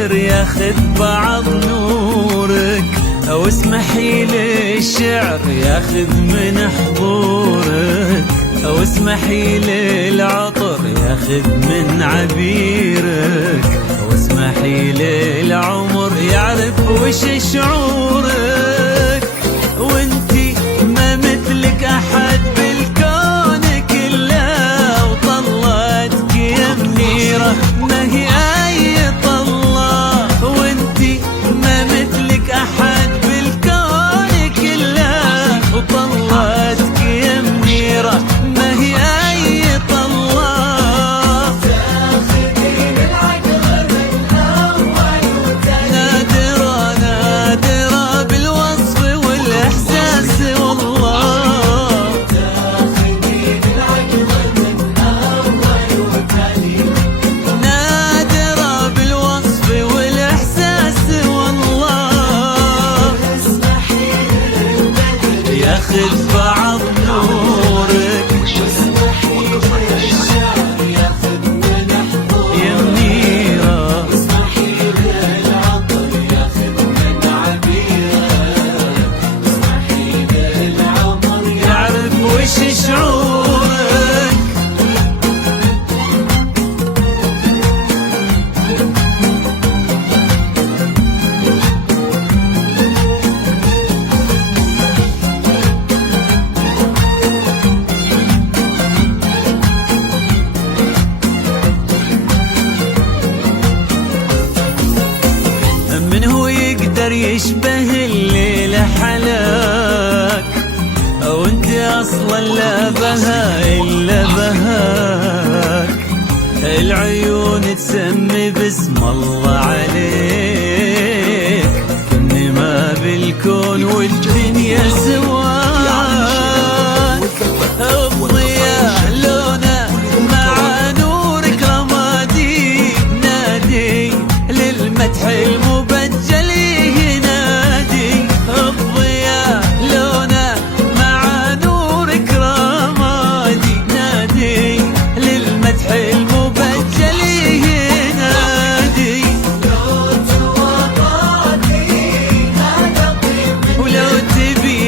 البدر ياخذ بعض نورك، أو اسمحي للشعر ياخذ من حضورك، أو اسمحي للعطر ياخذ من عبيرك، أو اسمحي للعمر يعرف وش شعورك. وانتي ما مثلك أحد بالكون كله، وطلتك يا منيرة ما هي أي طلة. وانتي ما مثلك أحد بالكون كله، وطلتك يا منيرة ما هي أي طلة. تاخذين العقل من أول وتاني، نادرة نادرة بالوصف والإحساس والله. تاخذين العقل من أول وتاني، نادرة بالوصف والإحساس والله. اسمحي للبدر ياخذ بعض نورك، واسمحي للشعر ياخذ من حضورك يا منيرة، واسمحي للعطر ياخذ من عبيرك، واسمحي للعمر يعرف وش شعورك. من هو يقدر يشبه الليل حلاك، او انت اصلا لا بها الا بهاك. العيون تسمي باسم الله عليك، كن ما بالكون والدنيا سواك. الضياء لونه مع نورك رمادي، نادي للمدح المبجل ينادي. الضياء لونه مع نورك رمادي، نادي للمدح المبجل ينادي. ولو تبي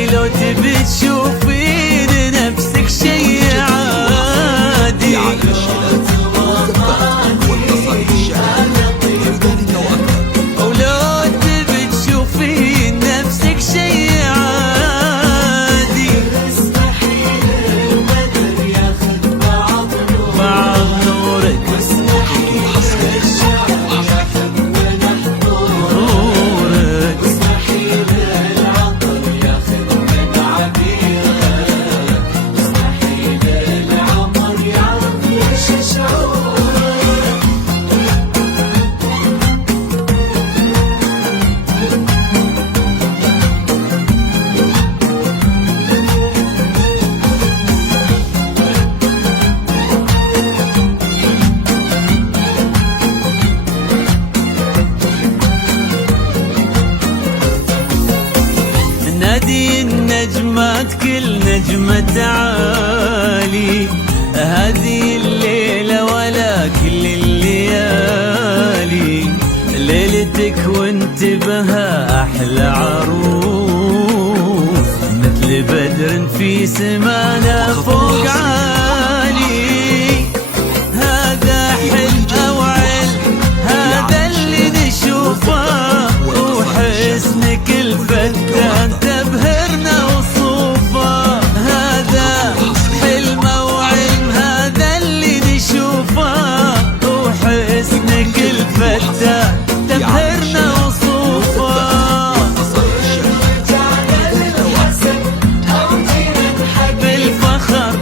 تشوفين نفسك شي عادي. ولو تبي تشوفين نفسك شي عادي. اسمحي للبدر ياخذ بعض نورك، واسمحي للشعر ياخذ من حضورك، واسمحي للعطر ياخذ من عبيرك، واسمحي للعمر يعرف وش شعورك. نادي النجمات كل نجمة عالي، هذه الليلة ولا كل الليالي. ليلتك وانت بها أحلى عروس، مثل بدر في سمانا فوق عالي. هذا حلم أو علم، هذا اللي نشوفه، وحسنك الفتان تبهرنا وصوفه. هذا حلم أو علم، هذا اللي نشوفه، وحسنك الفتان تبهرنا وصوفه. بالفخر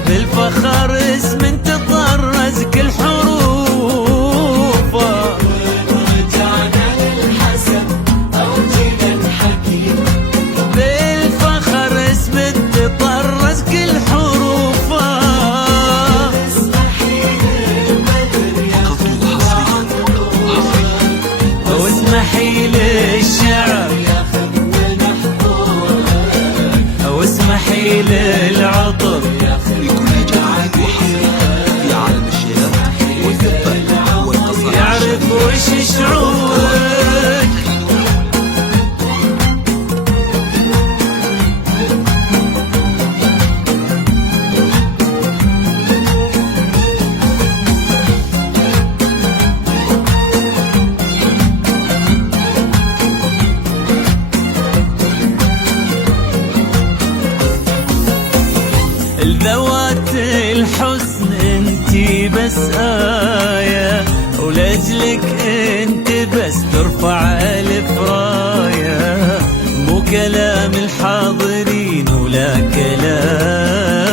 ذوات الحسن انتي بس آية، ولأجلك انت بس ترفع ألف راية. مو كلام الحاضرين ولا كلامي،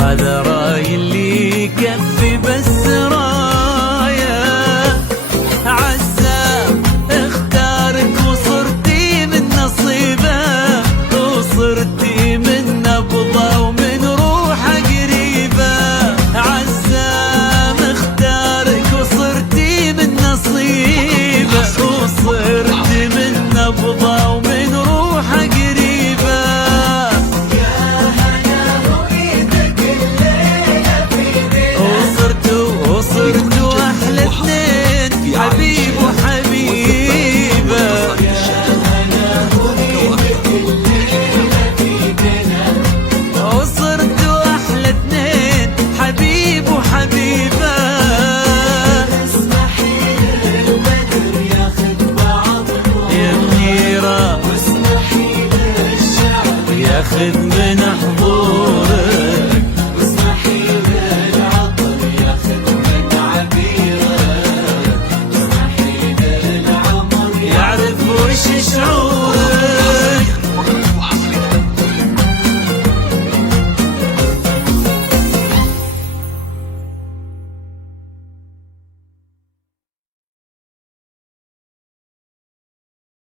هذا راي اللي يكفي بس راية. عزام اختارك وصرتي من نصيبه، وصرتي من نبضه ومن روحه قريبه. عزام اختارك وصرتي من نصيبه، وصرتي من نبضه ومن روحه قريبه. يا هنا رؤيتك الليلة في دينا، وصرتوا أحلى اثنين حبيب وحبيبة. يا هنا رؤيتك الليلة في دينا، وصرتوا أحلى اثنين حبيب وحبيبة. اسمحي للبدر ياخد بعض يا منيرة واسمحي للشعب ياخذ من